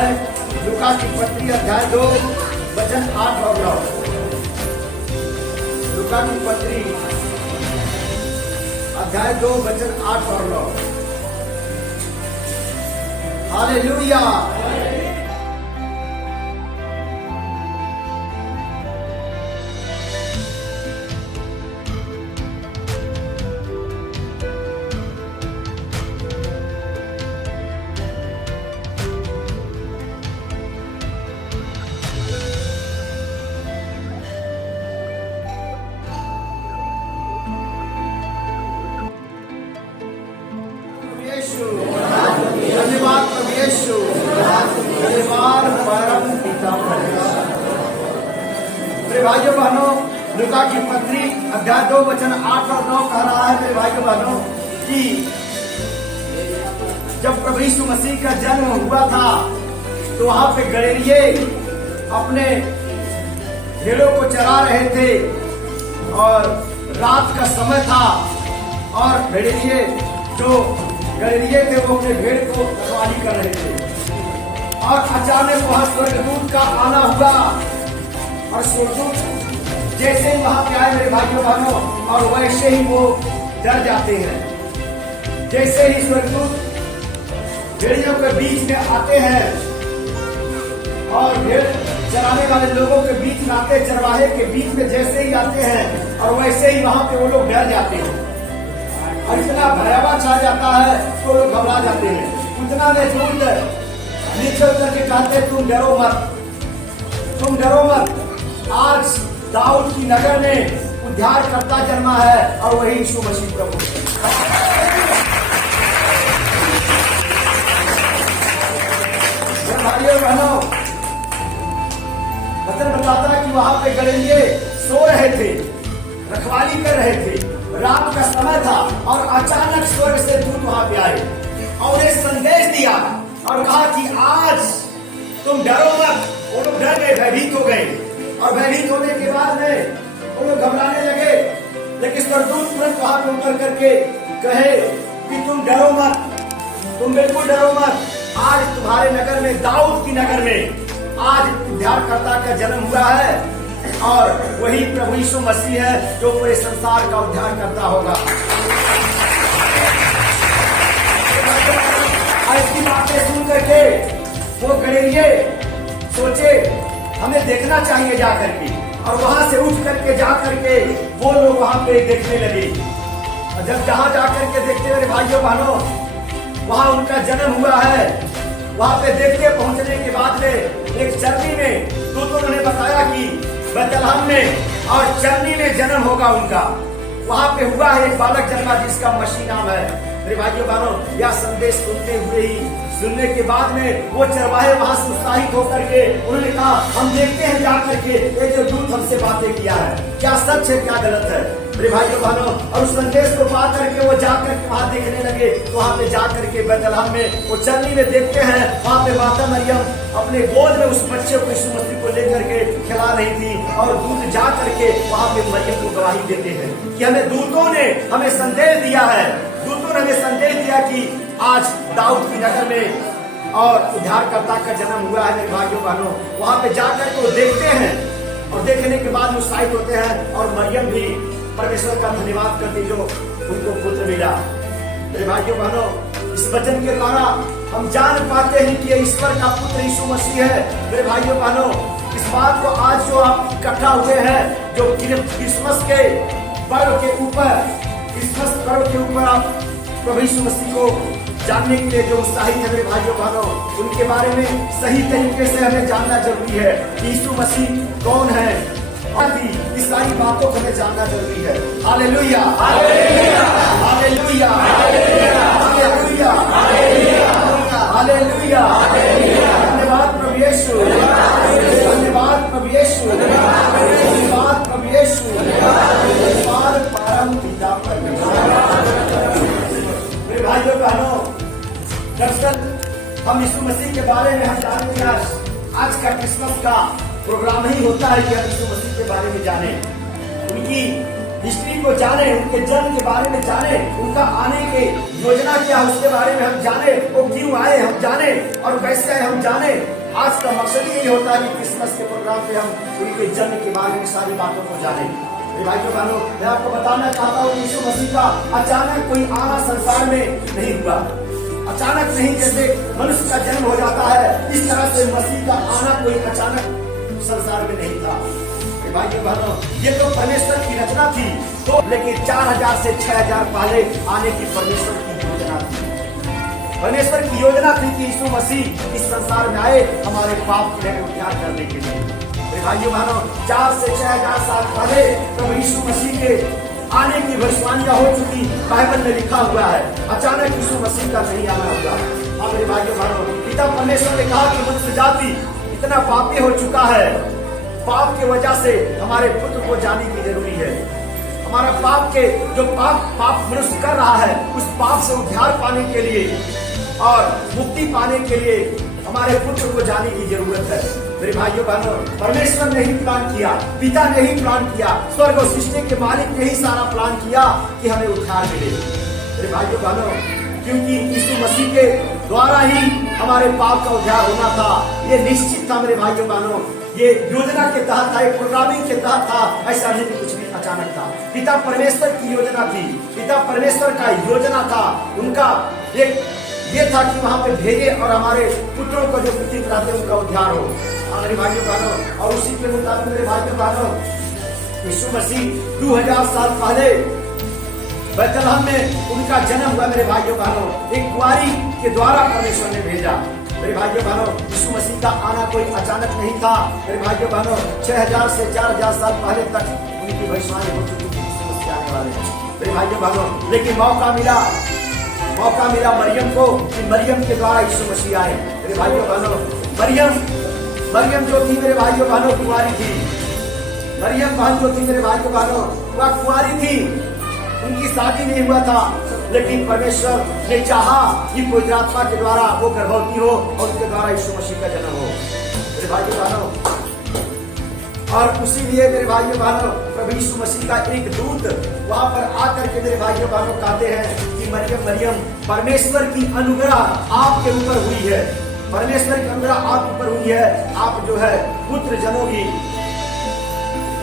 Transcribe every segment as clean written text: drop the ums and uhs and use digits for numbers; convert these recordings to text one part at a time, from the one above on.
है लूका की पत्री अध्याय 2 वचन 8 और 9। लूका की पत्री अध्याय 2 वचन 8 और 9। हालेलुया। धन्यवाद प्रभु यीशु, धन्यवाद परम पिता। मेरे भाइयों बहनों, लूका की पत्री अध्याय 2 वचन 8 और 9 कह रहा है मेरे भाइयों बहनों कि जब प्रभु यीशु मसीह का जन्म हुआ था तो वहां पे गलीलिये अपने भेड़ों को चरा रहे थे और रात का समय था और भेड़िए जो गलीलिये थे वो अपने भेड़ को रखवाली कर रहे थे और अचानक वहां स्वर्गदूत का आना हुआ और स्वर्गदूत जैसे ही वहां पे आए मेरे भाइयों बहनों और वैसे ही वो डर जाते हैं। जैसे ही स्वर्गदूत भेड़ियों के बीच में आते हैं और भेड़ चराने वाले लोगों के बीच में आते, चरवाहे के बीच में जैसे ही आते हैं और वैसे ही वहां पे वो लोग डर जाते हैं और इतना भयावह छा जाता है तो लोग घबरा जाते हैं। उतना में दूत नीचे उतर के कहते तुम डरो मत, तुम डरो मत। आज दाऊद की नगर में उद्धारकर्ता जन्मा है और वही यीशु मसीह प्रभु। भाइयों बहनों, वचन बताता है कि वहां पे गलीलिये सो रहे थे, रखवाली कर रहे थे, रात का समय था और अचानक स्वर्ग से दूत वहां पे आए और उन्हें संदेश दिया और कहा कि आज तुम डरो मत। वो लोग डर गए, भयभीत हो गए और भयभीत होने के बाद में वो लोग घबराने लगे। लेकिन स्वर्गदूत तुरंत वहां पे उतर करके कहे कि तुम डरो मत, तुम बिल्कुल डरो मत। आज तुम्हारे नगर में, दाऊद की नगर में आज उद्धारकर्ता का जन्म हुआ है और वही प्रभु यीशु मसीह है जो पूरे संसार का उद्धार करता होगा। ऐसी बातें सुन करके वो गलीलिये सोचे हमें देखना चाहिए जा करके और वहां से उठ करके जा करके वो लोग वहां पे देखने लगे। और जब जहां जा करके देखते मेरे भाइयों बहनों वहां उनका जन्म हुआ है, वहां पे देखते पहुंचने के बाद में एक चरनी में दूतों ने बताया कि बेतलहम में और चरनी में जन्म होगा उनका। वहां पे हुआ है एक बालक जन्मा जिसका मसीह नाम है। मेरे भाइयों बहनों, यह संदेश सुनने के बाद में वो चरवाहे वहां से उत्साहित होकर के उन्होंने कहा हम देखते हैं जा करके ये जो दूत हमसे बातें किया है क्या सच है क्या गलत है। मेरे भाइयों बहनों, और उस संदेश को पा करके वो जा करके वहां देखने लगे। तो वहां पे जा करके बेतलहम में वो चरनी में देखते हैं वहां पे माता मरियम अपने गोद में उस बच्चे को यीशु मसीह को लेकर के खिला रही थी और दूत जा करके वहां पे मरियम को गवाही देते हैं कि हमें दूतों ने हमें संदेश दिया है, दूतों ने हमें संदेश दिया कि आज दाऊद की नगर में और उद्धारकर्ता का जन्म हुआ है। मेरे भाइयों बहनों, वहां पे जाकर के देखते हैं और देखने के बाद उत्साहित होते हैं और मरियम भी परमेश्वर का धन्यवाद करती जो उनको पुत्र मिला। मेरे भाइयों बहनों, इस वचन के द्वारा हम जान पाते हैं कि ईश्वर का पुत्र यीशु मसीह है। मेरे भाइयों बहनों, इस बात को आज जो आप इकट्ठा हुए हैं, जो क्रिसमस के पर्व के ऊपर, क्रिसमस पर्व के ऊपर आप प्रभु यीशु मसीह को जानने के लिए जो उत्साहित है मेरे भाइयों बहनों, उनके बारे में सही तरीके से हमें जानना जरूरी है कि यीशु मसीह कौन है और इस सारी बातों को हमें जानना जरूरी है। Hallelujah, hallelujah, hallelujah, hallelujah, hallelujah, धन्यवाद प्रभु यीशु, धन्यवाद प्रभु यीशु, धन्यवाद प्रभु यीशु, धन्यवाद परम पिता परमेश्वर। मेरे भाइयों बहनों, दरअसल हम यीशु मसीह के बारे में हम जानेंगे। आज का क्रिसमस का प्रोग्राम ही होता है कि हम यीशु मसीह के बारे में जाने, उनकी हिस्ट्री को जाने, उनके जन्म के बारे में जाने, उनका आने के योजना क्या है उसके बारे में हम जाने, वो क्यों आए हम जाने और कैसे आए हम जाने। आज का मकसद यही होता है कि क्रिसमस के प्रोग्राम पे हम उनके जन्म के बारे में सारी बातों को जाने। भाइयों बहनों, मैं आपको बताना चाहता हूँ यीशु मसीह का अचानक कोई आना संसार में नहीं हुआ। अचानक नहीं, जैसे मनुष्य का जन्म हो जाता है इस तरह से मसीह का आना कोई अचानक संसार में नहीं था। भाइयों बहनों, ये तो परमेश्वर की रचना थी, तो लेकिन 4000 से 6000 पहले आने की परमेश्वर की योजना थी। परमेश्वर की योजना थी कि यीशु मसीह इस संसार में आए हमारे पाप के उद्धार करने के लिए। भाइयों बहनों, 4 से 6000 साल पहले प्रभु यीशु मसीह के आने की भविष्यवाणियां हो चुकी, बाइबल में लिखा हुआ है। अचानक यीशु मसीह का नहीं आना हुआ। अब मेरे भाइयों बहनों, पिता परमेश्वर ने कहा कि मनुष्य जाति इतना पापी हो चुका है, पाप की वजह से हमारे पुत्र को जाने की जरूरी है। हमारा पाप के जो पाप मनुष्य कर रहा है उस पाप से उद्धार पाने के लिए और मुक्ति पाने के लिए हमारे पुत्र को जाने की जरूरत है। मेरे भाइयों बहनों, परमेश्वर ने ही प्लान किया, पिता ने ही प्लान किया, स्वर्ग और सृष्टि के मालिक ने ही सारा प्लान किया कि हमें उद्धार मिले। मेरे भाइयों बहनों, क्योंकि यीशु मसीह के द्वारा ही हमारे पाप का उद्धार होना था, ये निश्चित था। मेरे भाइयों बहनों, ये योजना के तहत था, प्रोग्रामिंग के तहत था, ऐसा नहीं कुछ भी अचानक था। पिता परमेश्वर की योजना थी, पिता परमेश्वर का योजना था। उनका एक ये था कि वहां पे भेजे और हमारे पुत्रों को जो पृथ्वी पर आते उनका उद्धार हो। मेरे भाइयों बहनों, और उसी के मुताबिक मेरे भाइयों बहनों, यीशु मसीह 2000 साल पहले बैतलहम में उनका जन्म हुआ। मेरे भाइयों बहनों, एक कुंवारी के द्वारा परमेश्वर ने भेजा। मेरे भाइयों बहनों, यीशु मसीह का आना कोई अचानक नहीं था। मेरे भाइयों बहनों, 6000 से 4000 साल पहले तक उनकी भविष्यवाणी हो चुकी थी यीशु मसीह आने वाले। मेरे भाइयों बहनों, लेकिन मौका मिला मरियम को कि मरियम के द्वारा यीशु मसीह आए। मेरे भाइयों बहनों, मरियम जो थी मेरे भाइयों बहनों कुंवारी थी। मरियम बहन जो थी मेरे भाइयों बहनों वह कुंवारी थी, उनकी शादी नहीं हुआ था, लेकिन परमेश्वर ने चाहा कि पवित्र आत्मा के द्वारा वो गर्भवती हो और उसके द्वारा यीशु मसीह का जन्म हो। मेरे भाइयों बहनों, और उसी लिए मेरे भाइयों बहनों, प्रभु यीशु मसीह का एक दूत वहां पर आकर के मेरे भाइयों बहनों कहते हैं कि मरियम, परमेश्वर की अनुग्रह आपके ऊपर हुई है, परमेश्वर की अनुग्रह आप ऊपर हुई है, आप जो है पुत्र जनोगी।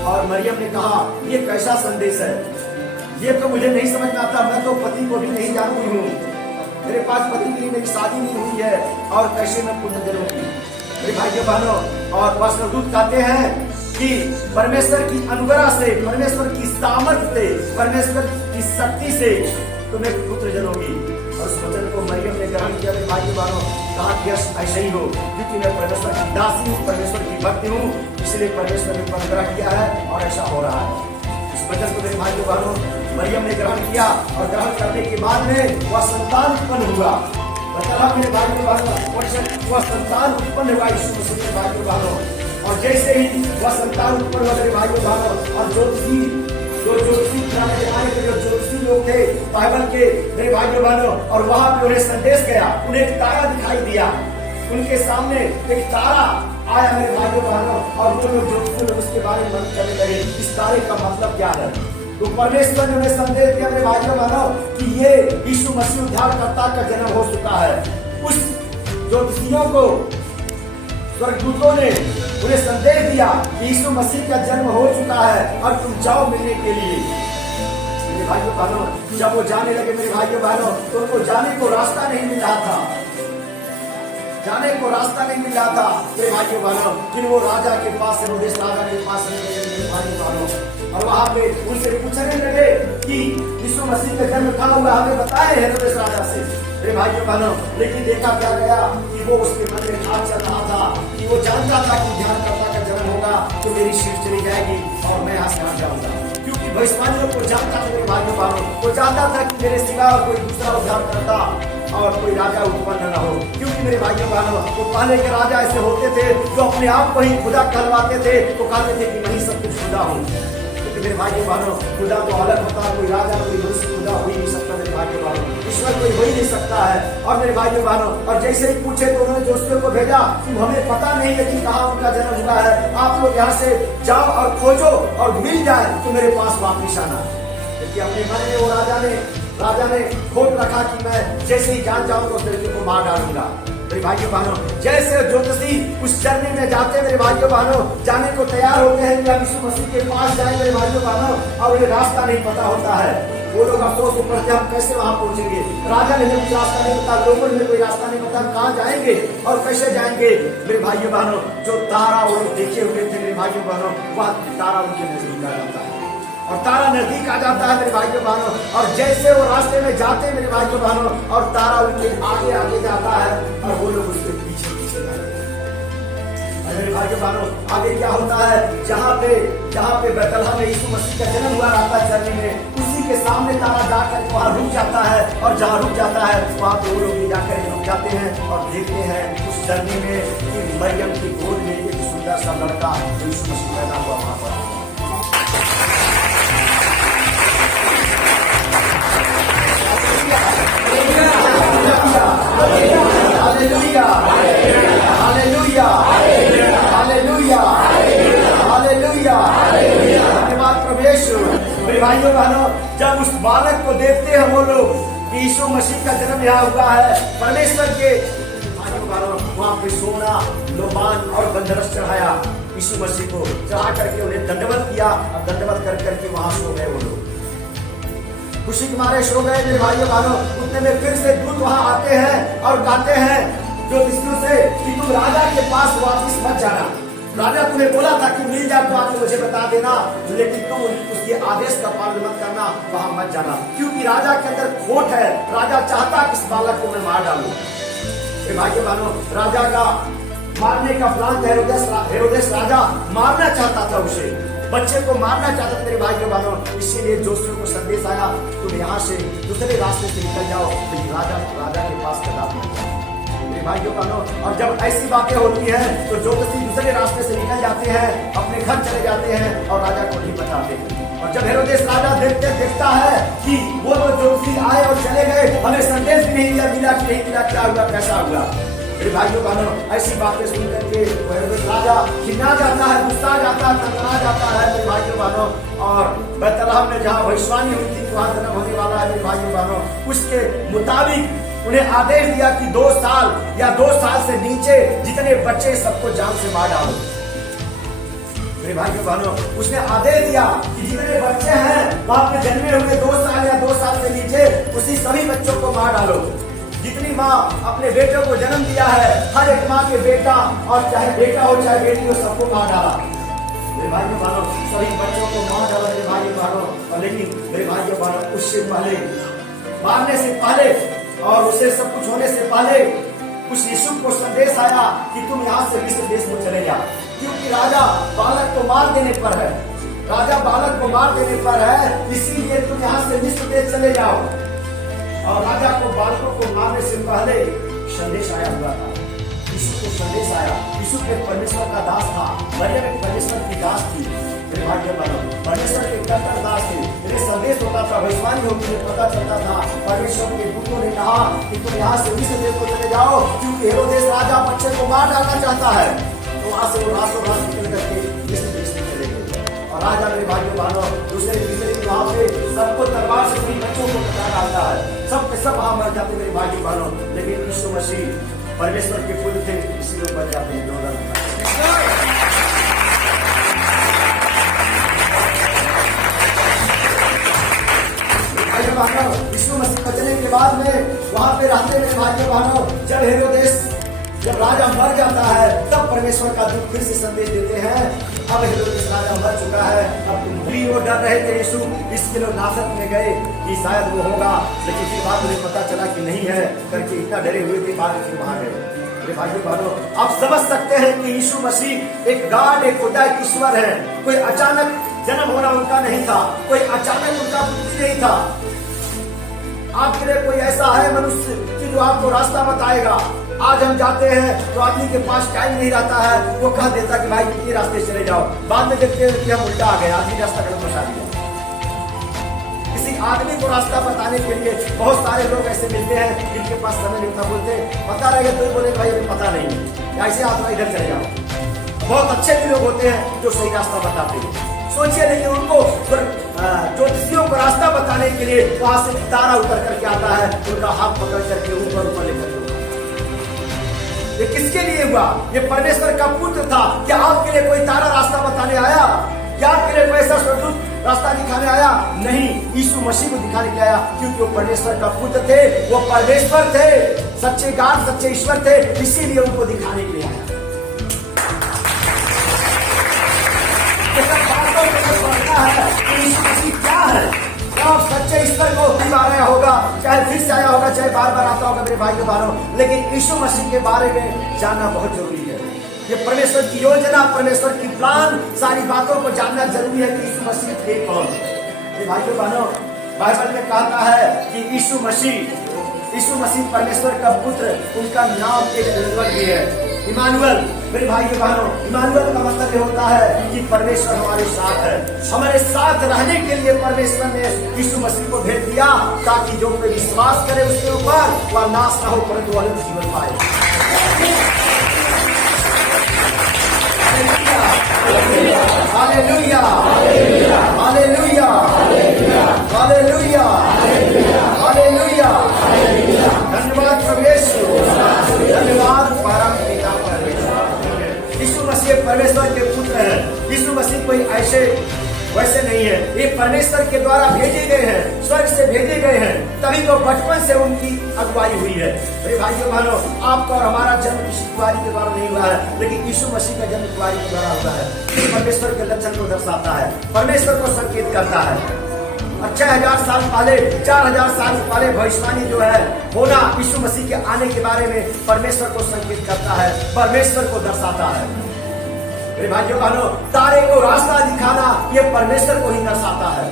और मरियम ने कहा ये कैसा संदेश है, ये तो मुझे नहीं समझ में आता, मैं तो पति को भी नहीं जानती हूँ, मेरे पास पति के लिए मेरी शादी नहीं हुई है, और कैसे मैं पुत्र जनोगी। मेरे भाइयों बहनों, और वह स्वर्गदूत कहते हैं कि परमेश्वर की अनुग्रह से, परमेश्वर की सामर्थ्य से, परमेश्वर की शक्ति से तुम्हें पुत्र जनोगी। और उस वचन को मरियम ने ग्रहण किया। मेरे भाइयों बहनों, कहा कि ऐसे ही हो, क्योंकि मैं परमेश्वर की दासी हूँ, परमेश्वर की भक्त हूँ, इसलिए परमेश्वर ने अनुग्रह किया है और ऐसा हो रहा है। इस वचन को मेरे भाइयों बहनों मरियम ने ग्रहण किया, और ग्रहण करने के बाद में वह संतान उत्पन्न हुआ। मेरे भाइयों बहनों, वह संतान उत्पन्न हुआ यीशु मसीह के भाइयों बहनों। और जैसे ही वह संतान उत्पन्न हुआ मेरे भाइयों बहनों, और ज्योतिषी लोग थे बाइबल के मेरे भाइयों बहनों, और वहां पे उन्हें संदेश गया, उन्हें एक तारा दिखाई दिया, उनके सामने एक तारा आया मेरे भाइयों बहनों, और वो लोग ज्योतिषी लोग उसके बारे में मन करने लगे इस तारे का मतलब क्या है। तो परमेश्वर ने उन्हें संदेश दिया मेरे भाइयों बहनों कि ये यीशु मसीह उद्धारकर्ता का जन्म हो चुका है। उस ज्योतिषियों को स्वर्गदूतों ने उन्हें संदेश दिया कि यीशु मसीह का जन्म हो चुका है और तुम जाओ मिलने के लिए। मेरे भाइयों बहनों, जब वो जाने लगे मेरे भाइयों बहनों, तो उनको जाने को रास्ता नहीं मिल रहा था, जाने को रास्ता नहीं मिल रहा था मेरे भाइयों बहनों। फिर वो राजा के पास, हेरोदेस राजा के पास मेरे भाइयों बहनों, और वहां पे उनसे पूछने लगे कि यीशु मसीह का जन्म कहाँ हुआ, हमें बताए हेरोदेस राजा से। मेरे भाइयों बहनों, लेकिन देखा क्या गया कि वो उसके मन में ठाक चल रहा था कि वो जानता था कि उद्धारकर्ता का जन्म होगा तो मेरी शिर चली जाएगी और मैं यहाँ से आ जाऊंगा, क्योंकि भविष्यवाणियों को जानता था मेरे भाइयों बहनों, वो जानता था कि मेरे सिवा कोई दूसरा उद्धारकर्ता और कोई राजा उत्पन्न न हो। क्योंकि मेरे भाइयों बहनों, वो पहले के राजा ऐसे होते थे जो अपने आप को ही खुदा कहलवाते थे, तो कहते थे कि मैं ही सब कुछ खुदा हूँ। मेरे भाइयों बहनों, खुदा तो अलग होता है, कोई राजा कोई मनुष्य खुदा हो ही नहीं सकता। मेरे भाइयों बहनों, ईश्वर परमेश्वर कोई हो ही नहीं सकता है। और मेरे भाइयों बहनों, और जैसे ही पूछे तो उन्होंने दोस्तों को भेजा कि हमें पता नहीं है कि कहाँ उनका जन्म हुआ है, आप लोग यहाँ से जाओ और खोजो और मिल जाए तो मेरे पास वापिस आना। क्योंकि अपने मन में वो राजा ने खोट रखा कि मैं जैसे ही जान जाऊंगा उस लड़के को मार डालूंगा। मेरे भाइयों बहनों, जैसे ज्योतिषी उस जर्नी में जाते मेरे भाइयों बहनों, जाने को तैयार होते हैं कि हम यीशु मसीह के पास जाएंगे मेरे भाइयों बहनों, और उन्हें रास्ता नहीं पता होता है। वो लोग अफसोस करते हम कैसे वहां पहुंचेंगे। राजा ने जब रास्ता नहीं पता, लोगों ने कोई रास्ता नहीं पता, कहाँ जाएंगे और कैसे जाएंगे। मेरे भाइयों बहनों, जो तारा वो लोग देखे हुए थे मेरे भाइयों बहनों, वह तारा उनके नजदीक आ जाता है और तारा नजदीक आ जाता है मेरे भाइयों बहनों। और जैसे वो रास्ते में जाते मेरे भाइयों बहनों, और तारा उनके आगे आगे जाता है और वो लोग उसके पीछे पीछे जाते हैं। मेरे भाइयों बहनों, आगे क्या होता है, जहाँ पे बैतलहम में यीशु मसीह का जन्म हुआ रहता है जर्नी में, उसी के सामने तारा जाकर वहां रुक जाता है। और जहाँ रुक जाता है वहां पे वो लोग भी जाकर रुक जाते हैं और देखते हैं उस जर्नी में कि मरियम की गोद में एक सुंदर सा लड़का यीशु मसीह पैदा हुआ वहां पर। हालेलुया, हालेलुया, हालेलुया, हालेलुया, धन्यवाद प्रभु यीशु। मेरे भाइयों बहनों, जब उस बालक को देखते हैं वो लोग कि यीशु मसीह का जन्म यहाँ हुआ है, परमेश्वर के भाइयों बहनों, वहां पे सोना, लोबान और गंधरस चढ़ाया यीशु मसीह को, चढ़ा करके उन्हें दंडवत किया और दंडवत कर करके वहां सो गए वो लोग, खुशी के मारे सो गए मेरे भाइयों बहनों। उतने में फिर से दूत वहां आते हैं और कहते हैं जो विष्णु से कि तुम राजा के पास वापिस मत जाना। राजा तुम्हें बोला था कि मिल जाए तो आके मुझे बता देना, लेकिन तुम उसके आदेश का पालन मत करना, वहां मत जाना, क्योंकि राजा के अंदर खोट है। राजा चाहता कि इस बालक को मैं मार डालूं। मेरे भाइयों बहनों, राजा का मारने का प्लान था। हेरोदेस राजा मारना चाहता था, उसे बच्चे को मारना चाहता था मेरे भाइयों बहनों। इसीलिए जोशियों को संदेश आया, तुम यहाँ से दूसरे रास्ते से निकल जाओ, लेकिन राजा के पास कदापि मत जाओ मेरे भाइयों बहनों। और जब ऐसी बातें होती हैं तो ज्योतिषी दूसरे रास्ते से निकल जाते हैं, अपने घर चले जाते हैं और राजा को नहीं बताते। और जब हेरोदेस राजा देखता है कि वो लोग ज्योतिषी आए और चले गए, हमें संदेश भी नहीं दिया, मिला कि नहीं मिला, क्या हुआ, कैसा हुआ। मेरे भाइयों बहनों, ऐसी बातें सुन करके हेरोदेस राजा खिन्ना जाता है, गुस्सा जाता है, तंगना जाता है मेरे भाइयों बहनों। और बैतलहम में जहाँ भविष्यवाणी हुई थी वहां जन्म होने वाला है मेरे भाइयों बहनों, उसके मुताबिक उन्हें आदेश दिया कि 2 साल या 2 साल से नीचे जितने बच्चे सबको जान से मार डालो। मेरे भाइयों बहनों, उसने आदेश दिया कि जितने बच्चे हैं वहां पे जन्मे हुए 2 साल या 2 साल से नीचे, उसी सभी बच्चों को मार डालो। जितनी माँ अपने बेटों को जन्म दिया है, हर एक माँ के बेटा, और चाहे बेटा हो चाहे बेटी हो, सबको मार डाला मेरे भाइयों बहनों, सभी बच्चों को मार डाला मेरे भाइयों बहनों। लेकिन मेरे भाइयों बहनों, उससे पहले, मारने से पहले और उसे सब कुछ होने से पहले उस यीशु को संदेश आया कि तुम यहाँ से मिस्र देश में चले जाओ, क्योंकि राजा बालक को मार देने पर है, राजा बालक को मार देने पर है, इसीलिए तुम यहाँ से मिस्र देश चले जाओ। और राजा को बालकों को मारने से पहले संदेश आया हुआ था, यीशु को संदेश आया। यीशु के परमेश्वर का दास था, मरियम एक परमेश्वर की दास थी मेरे भाइयों बहनों, परमेश्वर के कट्टर दास थे। मेरे संदेश होता था, भविष्यवाणी होती है, पता चलता था। परमेश्वर के दूतों ने कहा कि तुम यहाँ से मिस्र देश को चले जाओ, क्योंकि हेरोदेस राजा बच्चे को मार डालना चाहता है। तो वहां से वो रातों रात निकल करके मिस्र देश में चले गए। और राजा मेरे भाइयों बहनों, दूसरे तीसरे वहां पे सबको तलवार से अपनी बच्चों को बचा डालता है, सब के सब वहां मर जाते मेरे भाइयों बहनों। लेकिन यीशु मसीह परमेश्वर के पुत्र थे, इसलिए बच जाते हैं। यीशु मसीह बचने के बाद में वहां पे रहते मेरे भाइयों बहनों, जब राजा मर जाता है तब परमेश्वर का दूत फिर से संदेश देते हैं, अब हेरोदेस राजा मर चुका है, अब तुम भी वो डर रहे थे यीशु इसके लोग नासरत में गए कि शायद वो होगा, लेकिन फिर बाद में पता चला कि नहीं है करके इतना डरे हुए थे, बाद में फिर वहां गए। मेरे भाइयों बहनों, आप समझ सकते हैं कि यीशु मसीह एक गॉड, एक खुदा, एक ईश्वर है। कोई अचानक जन्म होना उनका नहीं था, कोई अचानक उनका बुद्धि नहीं था। आपके लिए कोई ऐसा है मनुष्य कि जो आपको रास्ता बताएगा। आज हम जाते हैं तो आदमी के पास टाइम नहीं रहता है, वो कह देता कि भाई इतने रास्ते चले जाओ, बाद में देखते हैं कि हम उल्टा आ गए, आदमी रास्ता गलत बता दिया। किसी आदमी को रास्ता बताने के लिए बहुत सारे लोग ऐसे मिलते हैं जिनके पास समय नहीं होता, बोलते पता रहेगा तो बोले भाई अभी पता नहीं, ऐसे आप इधर चले जाओ। बहुत अच्छे भी लोग होते हैं जो सही रास्ता बताते हैं, सोचिए, लेकिन उनको ज्योतिषियों को रास्ता बताने के लिए वहां से तारा उतर करके आता है, उनका हाथ पकड़ करके ऊपर लेकर। ये किसके लिए हुआ? ये परमेश्वर का पुत्र था। क्या आपके लिए कोई तारा रास्ता बताने आया? क्या आपके लिए कोई ऐसा स्वर्गदूत रास्ता दिखाने आया? नहीं, यीशु मसीह को दिखाने के आया, क्योंकि वो परमेश्वर का पुत्र थे, वो परमेश्वर थे, सच्चे गाड, सच्चे ईश्वर थे, इसीलिए उनको दिखाने के लिए आया। यीशु मसीह क्या है? आप सच्चे ईश्वर को बार आया होगा, चाहे फिर से आया होगा, चाहे बार बार आता होगा मेरे भाइयों बहनों, लेकिन यीशु मसीह के बारे में जानना बहुत जरूरी है। ये परमेश्वर की योजना, परमेश्वर की प्लान, सारी बातों को जानना जरूरी है कि यीशु मसीह थे कौन। मेरे भाइयों बहनों, बाइबल में कहता है कि यीशु मसीह परमेश्वर का पुत्र, उनका नाम एक अलग भी है, इमानुएल। मेरे भाइयों बहनों, इमानुएल का मतलब ये होता है कि परमेश्वर हमारे साथ है। हमारे साथ रहने के लिए परमेश्वर ने यीशु मसीह को भेज दिया, ताकि जो कोई विश्वास करे उसके ऊपर वह नाश न हो, परंतु अनंत जीवन पाए। Hallelujah, hallelujah, hallelujah, hallelujah. धन्यवाद प्रभु यीशु, धन्यवाद परम पिता परमेश्वर। यीशु मसीह परमेश्वर के पुत्र है। यीशु मसीह कोई ऐसे वैसे नहीं है, ये परमेश्वर के द्वारा भेजे गए हैं, स्वर्ग से भेजे गए हैं, तभी तो बचपन से उनकी अगुवाई हुई है। मेरे भाइयों बहनों, आपका और हमारा जन्म किसी कुंवारी के द्वारा नहीं हुआ है, लेकिन यीशु मसीह का जन्म कुंवारी के द्वारा हुआ है। परमेश्वर के लक्षण को दर्शाता है, परमेश्वर को संकेत करता है। 6000 साल पहले, 4000 साल पहले भविष्यवाणी जो है होना यीशु मसीह के आने के बारे में परमेश्वर को संकेत करता है, परमेश्वर को दर्शाता है। मेरे भाइयों बहनों, तारे को रास्ता दिखाना ये परमेश्वर को ही दर्शाता है।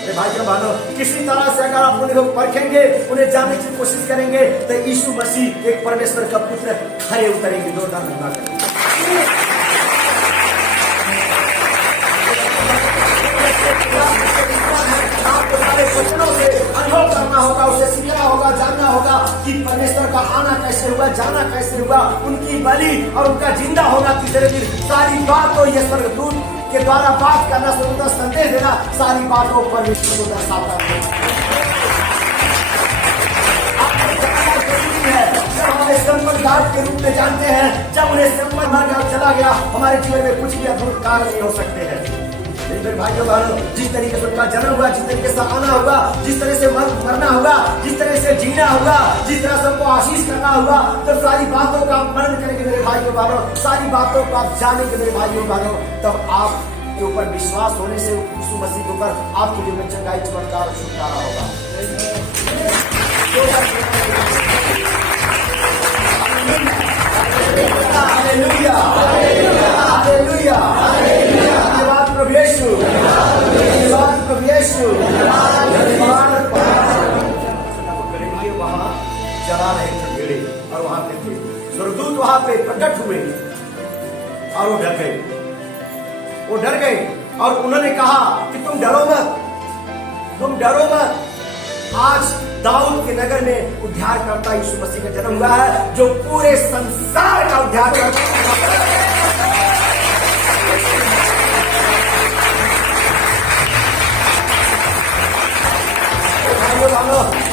मेरे भाइयों बहनों, किसी तरह से अगर आप उन्हें परखेंगे, उन्हें जानने की कोशिश करेंगे, तो यीशु मसीह एक परमेश्वर का पुत्र खड़े उतरेंगे, जोरदार धन्यवाद करेंगे। आपको सारे वचनों से अनुभव करना होगा, उसे सीखना होगा, जानना होगा कि परमेश्वर का आना कैसे हुआ, जाना कैसे हुआ, उनकी बलि और उनका जिंदा होना तीसरे दिन, सारी बात को ये स्वर्गदूत के द्वारा बात करना, स्वर्गदूत संदेश देना, सारी बातों पर परमेश्वर को दर्शाता है। हमारे संपद गाड के रूप में जानते हैं, जब उन्हें संपद मर चला गया, हमारे जीवन में कुछ भी अद्भुत कार्य नहीं हो सकते हैं। मेरे भाइयों बहनों, जिस तरीके से उनका जन्म हुआ, जिस तरीके से आना होगा, जिस तरह से मरना होगा, जिस तरह से जीना होगा, जिस तरह से उनको आशीष करना होगा, तो सारी बातों का आप मनन करेंगे मेरे भाइयों बहनों, सारी बातों को आप जानेंगे मेरे भाइयों बहनों, तब आपके ऊपर विश्वास होने से यीशु मसीह के ऊपर आपके जीवन में चंगाई, चमत्कार, छुटकारा होगा। हालेलुया, हालेलुया, धन्यवाद प्रभु यीशु, धन्यवाद प्रभु यीशु, धन्यवाद। वहां चला रहे थे भेड़े और वहां पे थे स्वर्गदूत, वहां पे प्रकट हुए और वो डर गए, वो डर गए और उन्होंने कहा कि तुम डरो मत, तुम डरो मत। आज दाऊद के नगर में उद्धार करता यीशु मसीह का जन्म हुआ है, जो पूरे संसार का उद्धार करता है।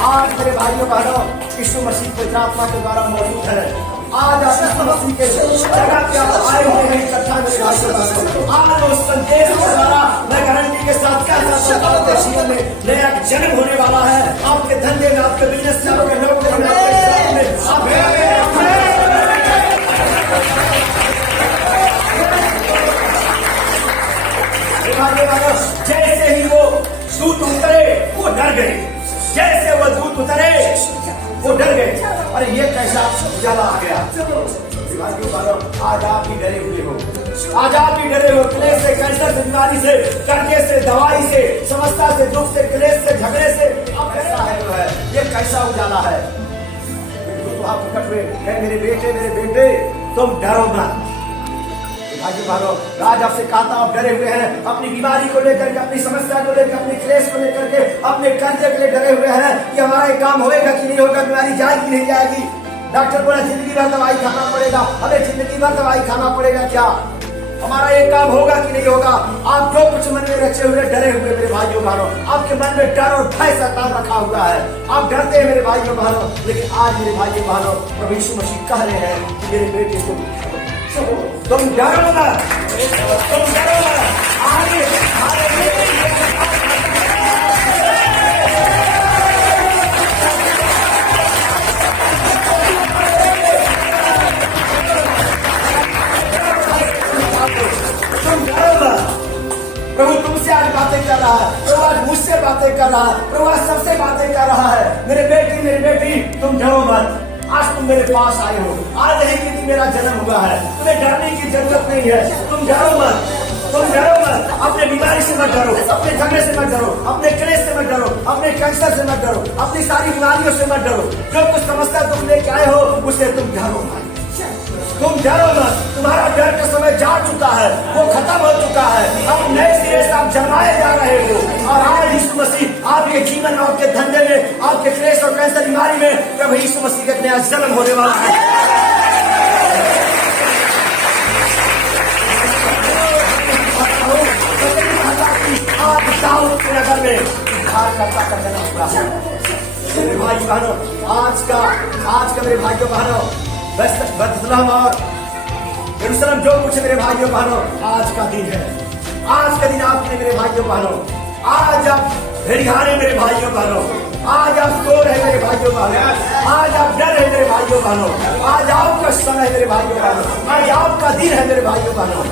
आज मेरे भाइयों बहनों, यीशु मसीह को आत्मा के द्वारा मौजूद है। आज यीशु मसीह के जगह पे आप आए हुए हैं इकट्ठा मेरे भाइयों बहनों। आज उस संदेश के द्वारा मैं गारंटी के साथ क्या कहता हूं, आपके जीवन में नया जन्म होने वाला है। आपके धंधे में, आपके बिजनेस में, आपके नौकरी में, जैसे ही वो दूत उतरे वो डर गए, जैसे वो दूत उतरे वो डर गए। अरे ये कैसा उजाला आ गया। आज आप भी डरे हुए हो, आज आप भी डरे हो, क्लेश से, कैंसर से, बीमारी से, कर्जे से, दवाई से, समस्या से, दुख से, क्लेश से, झगड़े से। अब कैसा है वो है, ये कैसा उजाला है। आप प्रकट हुए, मेरे बेटे, मेरे बेटे, तुम डरो मत। भाइयों बहनों, आज आपसे कहता हूं, आप डरे हुए हैं अपनी बीमारी को लेकर के, अपनी समस्या को लेकर, अपने क्लेश को लेकर के, अपने कर्जे के लिए डरे हुए हैं कि हमारा ये काम होएगा कि नहीं होगा, बीमारी जाएगी नहीं जाएगी। डॉक्टर बोला जिंदगी भर दवाई खाना पड़ेगा, हमें जिंदगी भर दवाई खाना पड़ेगा, क्या हमारा ये काम होगा कि नहीं होगा। आप जो कुछ मन में रचे हुए डरे हुए मेरे भाइयों बहनों, आपके मन में डर और भय शैतान रखा हुआ है, आप डरते हैं मेरे भाइयों बहनों। लेकिन आज मेरे भाइयों बहनों, प्रभु यीशु मसीह कह रहे हैं कि मेरे बेटे तुम डरो मत, तुम डरो मत। आगे प्रभु तुमसे आज बातें कर रहा है, प्रभु आज मुझसे बातें कर रहा है, प्रभु आज सबसे बातें कर रहा है। मेरे बेटी तुम डरो मत। आज तुम मेरे पास आए हो, आज ही के दिन मेरा जन्म हुआ है, तुम्हें डरने की जरूरत नहीं है। तुम डरो मत, तुम डरो मत। अपने बीमारी से मत डरो, अपने झगड़े से मत डरो, अपने क्लेश से मत डरो, अपने कैंसर से मत डरो, अपनी सारी बीमारियों से मत डरो। जो कुछ समस्या तुम लेके आए हो उससे तुम डरो मत, तुम डरो मत। तुम्हारा डर का समय जा चुका है, वो खत्म हो चुका है। अब नए सिरे से आप जमाए जा रहे हो और आज यीशु मसीह आपके जीवन में, आपके धंधे में, आपके क्लेश और कैंसर बीमारी में प्रभु यीशु मसीह का नया जन्म होने वाला है। आप दाऊद के नगर में उद्धारकर्ता का जन्म हुआ है। मेरे भाई बहनों, आज का मेरे भाइयों बहनों, बेथलेहम और यरूशलेम जो कुछ मेरे भाइयों बहनों, आज का दिन है। आज का दिन आपके मेरे भाइयों बहनों, आज आप भेड़िहारे मेरे भाइयों बहनों, आज आप सो रहे मेरे भाइयों बहनों, आज आप डर रहे मेरे भाइयों बहनों, आज आपका समय है मेरे भाइयों बहनों, आज आपका दिन है मेरे भाइयों बहनों।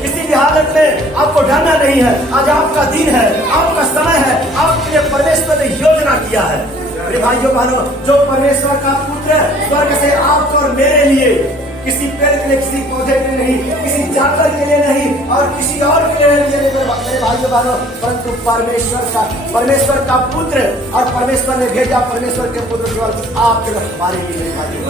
किसी भी हालत में आपको डरना नहीं है। आज आपका दिन है, आपका समय है, आपके लिए परमेश्वर ने योजना किया है। मेरे भाइयों बहनों, जो परमेश्वर का पुत्र स्वर्ग से आपको और मेरे लिए, किसी पेड़ के लिए, किसी पौधे के लिए नहीं, किसी जानवर के लिए नहीं और किसी और के लिए नहीं, मेरे भाइयों बहनों, परंतु परमेश्वर का पुत्र, और परमेश्वर ने भेजा परमेश्वर के पुत्र केवल आपके लिए, हमारे लिए। मेरे भाइयों,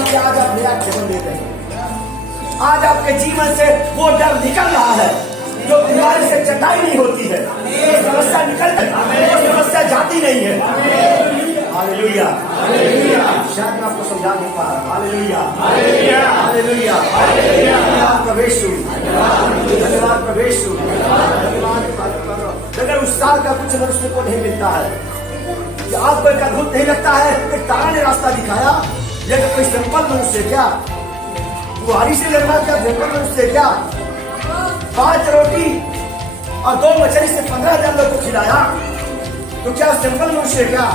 कि आज आप नया जीवन दे रहे हैं। आज आपके जीवन से वो डर निकल रहा है जो बीमारी से चटाई नहीं होती है, समस्या निकल गई, समस्या जाती नहीं है। हालेलुया, शायद मैं आपको समझा नहीं पा रहा। हालेलुया, हालेलुया, धन्यवाद प्रभु, धन्यवाद प्रभु, धन्यवाद। अगर उस साल का कुछ मनुष्य को नहीं मिलता है, आपको एक अद्भुत नहीं लगता है, एक तारा ने रास्ता दिखाया, लेकिन कोई सिंपल मनुष्य क्या, बुहारी से निर्माण का सिंपल मनुष्य क्या, 5 रोटी और 2 मछली से 15,000 लोग को खिलाया, तो क्या सिंपल मनुष्य क्या।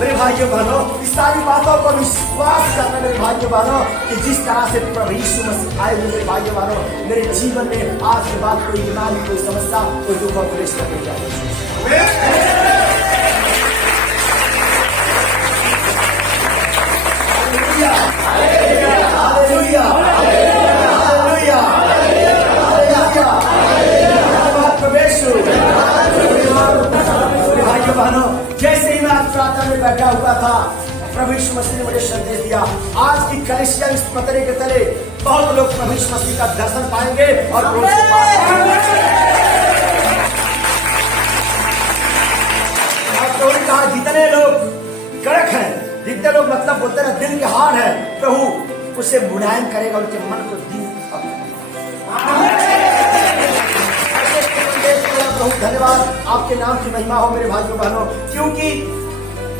मेरे भाइयों बहनों, इस सारी बातों को विश्वास करना मेरे भाइयों बहनों, कि जिस तरह से प्रभु यीशु मसीह आए हुए मेरे भाइयों बहनों, मेरे जीवन में आज के बाद कोई बीमारी, कोई समस्या, कोई दुख और क्लेश नहीं जाए। जैसे ही मैं आज प्रार्थना में बैठा हुआ था, प्रभु यीशु मसीह ने मुझे संदेश दिया, आज की कलीसिया इस पतरे के तले बहुत लोग प्रभु यीशु मसीह का दर्शन पाएंगे और कहा जितने लोग कड़क हैं, जितने लोग मतलब बोलते हैं दिल के हार है, प्रभु उसे मुलायम करेगा, उनके मन को दी। प्रभु धन्यवाद, आपके नाम की महिमा हो मेरे भाइयों बहनों, क्योंकि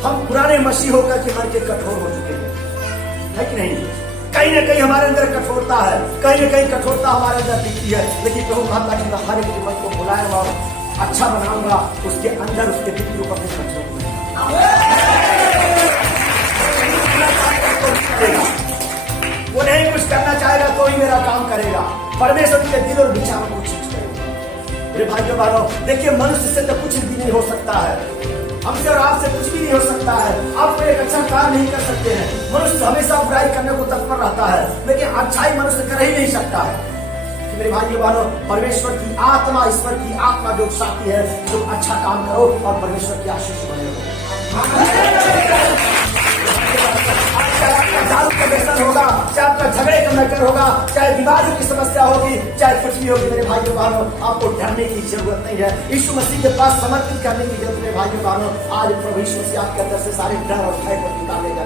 हम पुराने मसीह होकर के मन के कठोर हो चुके हैं, है कि नहीं। कहीं न कहीं हमारे अंदर कठोरता है, कहीं न कहीं कठोरता हमारे अंदर दिखती है, लेकिन प्रभु कहता है कि मैं हर एक के मन को मुलायम और अच्छा बनाऊंगा, उसके अंदर उसके दिल के ऊपर कठोर। वो नहीं कुछ करना चाहेगा तो ही मेरा काम करेगा, परमेश्वर के दिल और विचारों को चीज करेगा। मेरे भाइयों बहनों, देखिए मनुष्य से तो कुछ भी नहीं हो सकता है, हमसे और आपसे कुछ भी नहीं हो सकता है, आप कोई एक अच्छा काम नहीं कर सकते हैं। मनुष्य हमेशा बुराई करने को तत्पर रहता है, लेकिन अच्छाई मनुष्य कर ही नहीं सकता है। मेरे भाइयों बहनों, परमेश्वर की आत्मा, ईश्वर की आत्मा जो साथी है, जो अच्छा काम करो और परमेश्वर की आशीष बने रहो। चाहे आपका झगड़े का मैटर होगा, चाहे बीमारी की समस्या होगी, चाहे कुछ भी होगी मेरे भाइयों बहनों, आपको डरने की जरूरत नहीं है। यीशु मसीह के पास समर्पित करने की जरूरत है भाइयों बहनों। आज प्रभु यीशु मसीह आपके अंदर से सारे डर और भय को निकालेगा।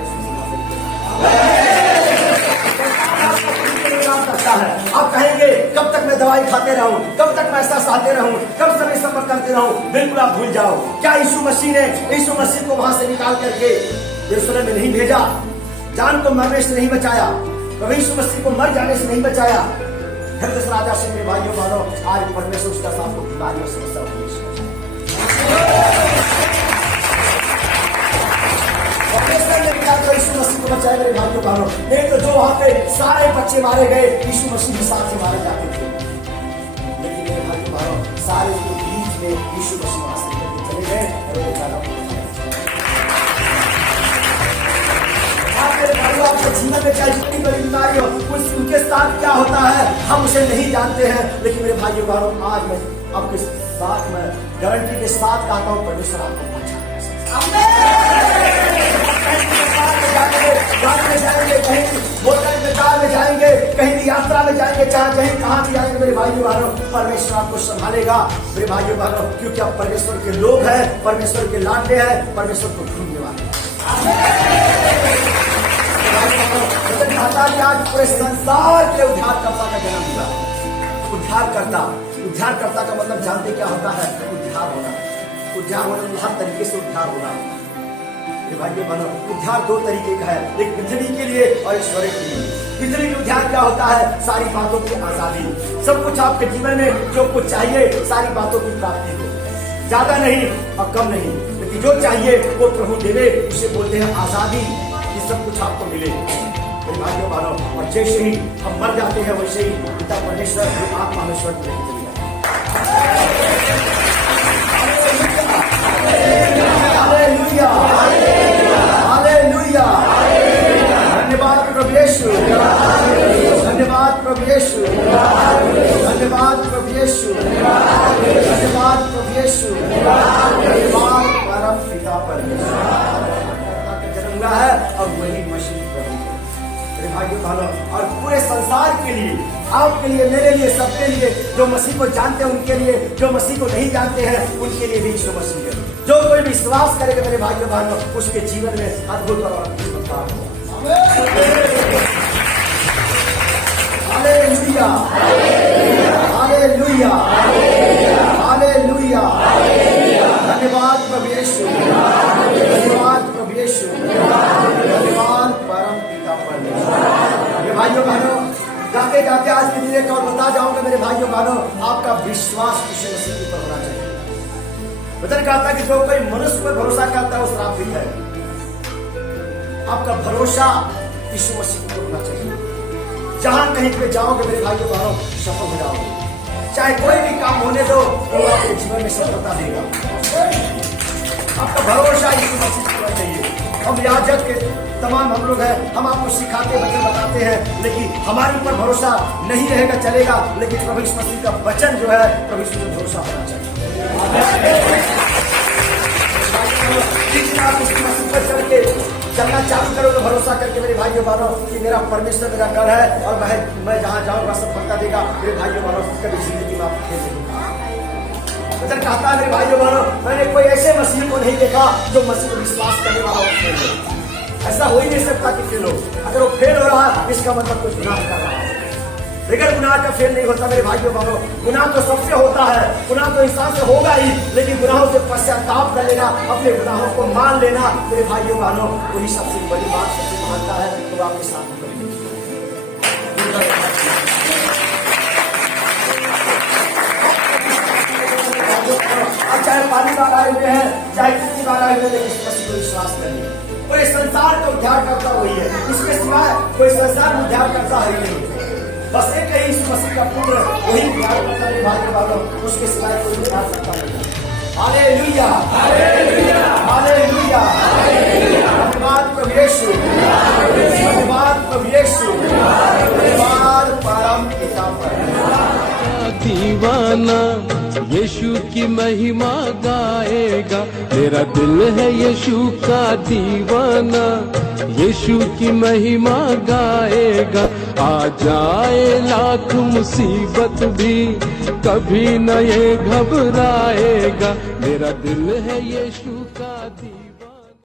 सकता है आप कहेंगे कब तक मैं दवाई खाते रहूं, कब तक मैं ऐसा सहते रहूं, कब समय सफर करते रहूं। बिल्कुल आप भूल जाओ। क्या यीशु मसीह को वहां से निकाल करके यरूशलेम में नहीं भेजा? जान को मरने से नहीं बचाया, प्रभु यीशु मसीह को मर जाने से नहीं बचाया। हेरोदेस राजा से मेरे भाइयों बहनों आज परमेश्वर उसका साथ को बीमारियों से बचाया। यीशु मसीह को बचाए मेरे भाइयों बहनों। नहीं तो जो वहां पे सारे बच्चे मारे गए यीशु मसीह के साथ से मारे जाते थे, लेकिन मेरे भाइयों बहनों सारे के बीच में यीशु मसीह वहां से चले गए। आपके जीवन में चाहे जितनी बड़ी बीमारी हो, उनके साथ क्या होता है हम उसे नहीं जानते हैं, लेकिन मेरे भाइयों बहनों आज मैं आपके साथ में गारंटी के साथ कहता हूँ परमेश्वर आपको बचा। में जाएंगे, कहीं होटल में कार में जाएंगे, कहीं भी यात्रा में जाएंगे, चाहे कहीं कहाँ भी जाएंगे मेरे भाइयों बहनों, परमेश्वर आपको संभालेगा मेरे भाइयों बहनों, क्योंकि आप परमेश्वर के लोग हैं, परमेश्वर के लाडले हैं, परमेश्वर को ढूंढने वाले। आज पूरे संसार के उद्धारकर्ता का जन्म हुआ। उद्धारकर्ता का मतलब जानते क्या होता है? उद्धार होना। उद्धार होने में हर तरीके से उद्धार होना। भाइयों बहनों उद्धार दो तरीके का है, एक पृथ्वी के लिए और ईश्वर के लिए। पृथ्वी के उद्धार क्या होता है? सारी बातों की आजादी, सब कुछ आपके जीवन में जो कुछ चाहिए सारी बातों की प्राप्ति हो, ज्यादा नहीं और कम नहीं, लेकिन जो चाहिए वो प्रभु देवे, उसे बोलते हैं आजादी, ये सब कुछ आपको मिले भाइयों बहनों। और जैसे ही हम मर जाते हैं वैसे ही पिता परमेश्वर आत्मा में स्वर्ग लेके चले जाते हैं। हालेलुया, हालेलुया, धन्यवाद प्रभु यीशु, धन्यवाद प्रभु यीशु, धन्यवाद प्रभु यीशु, धन्यवाद प्रभु यीशु, धन्यवाद परम पिता परमेश्वर का जन्म हुआ है और वही मसीह प्रभु भाइयों बहनों। और पूरे संसार के लिए, आपके लिए, मेरे लिए, सबके लिए, जो मसीह को जानते हैं उनके लिए, जो मसीह को नहीं जानते हैं उनके लिए भी यीशु मसीह है। जो कोई विश्वास करेगा मेरे भाइयों बहनों उसके जीवन में अद्भुत और चमत्कार होगा। हालेलुया, हालेलुया, हालेलुया, धन्यवाद प्रभु यीशु, धन्यवाद प्रभु यीशु, धन्यवाद परम पिता परमेश्वर। मेरे भाइयों बहनों जाते जाते आज के दिन एक और बता जाऊंगा मेरे भाइयों बहनों, आपका विश्वास यीशु मसीह के ऊपर होना चाहिए। वचन कहता है कि जो कोई मनुष्य पर भरोसा करता है वो श्रापित है। आपका भरोसा यीशु मसीह के ऊपर होना चाहिए। जहां कहीं पे जाओगे मेरे भाइयों बहनों सफल हो जाओगे। चाहे कोई भी काम होने दो वो आपके जीवन में सफलता देगा। आपका भरोसा यीशु मसीह पर होना चाहिए। हम याजक के तमाम हम लोग हैं, हम आपको सिखाते वचन बताते हैं, लेकिन हमारे ऊपर भरोसा नहीं रहेगा चलेगा, लेकिन प्रभु यीशु मसीह का वचन जो है प्रभु यीशु पर भरोसा होना चाहिए। चलना चालू करो तो भरोसा करके मेरे भाइयों बहनों कि मेरा परमेश्वर मेरा घर है और मैं जहां जाऊंगा सफलता देगा। मेरे भाइयों बहनों कभी जिंदगी में आपको खेल वचन कहता है मेरे भाइयों बहनों मैंने कोई ऐसे मसीह को नहीं देखा जो मसीह को विश्वास करने वाला हो। ऐसा हो ही नहीं सकता कि फेल हो। अगर वो फेल हो रहा है इसका मतलब कुछ गुनाह कर रहा है। लेकिन गुनाह का फेल नहीं होता मेरे भाइयों बहनों। गुनाह तो सबसे होता है, गुनाह तो इंसान से होगा ही, लेकिन गुनाहों से पश्चाताप कर लेना, अपने गुनाहों को मान लेना मेरे भाइयों बहनों वही सबसे बड़ी बात, सबसे महानता है। तो आपके साथ चाहे पानी बार आए हुए हैं, चाहे कितनी बार आए हुए हैं, लेकिन मसीह को विश्वास करिए। कोई संसार का उद्धार करता वही है, इसके सिवाय कोई संसार में उद्धार करता है नहीं। बस एक ही यीशु मसीह का पुत्र वही उद्धार करता है भाइयों बहनों, उसके सिवाय कोई उद्धार करता नहीं। हालेलुया, हालेलुया, हालेलुया, धन्यवाद प्रभु यीशु, धन्यवाद प्रभु यीशु, धन्यवाद परम पिता परमेश्वर। दीवाना यीशु की की महिमा गाएगा। मेरा दिल है यीशु का दीवाना, यीशु की महिमा गाएगा। आ जाए लाख मुसीबत भी कभी न ये घबराएगा। मेरा दिल है यीशु का दीवाना।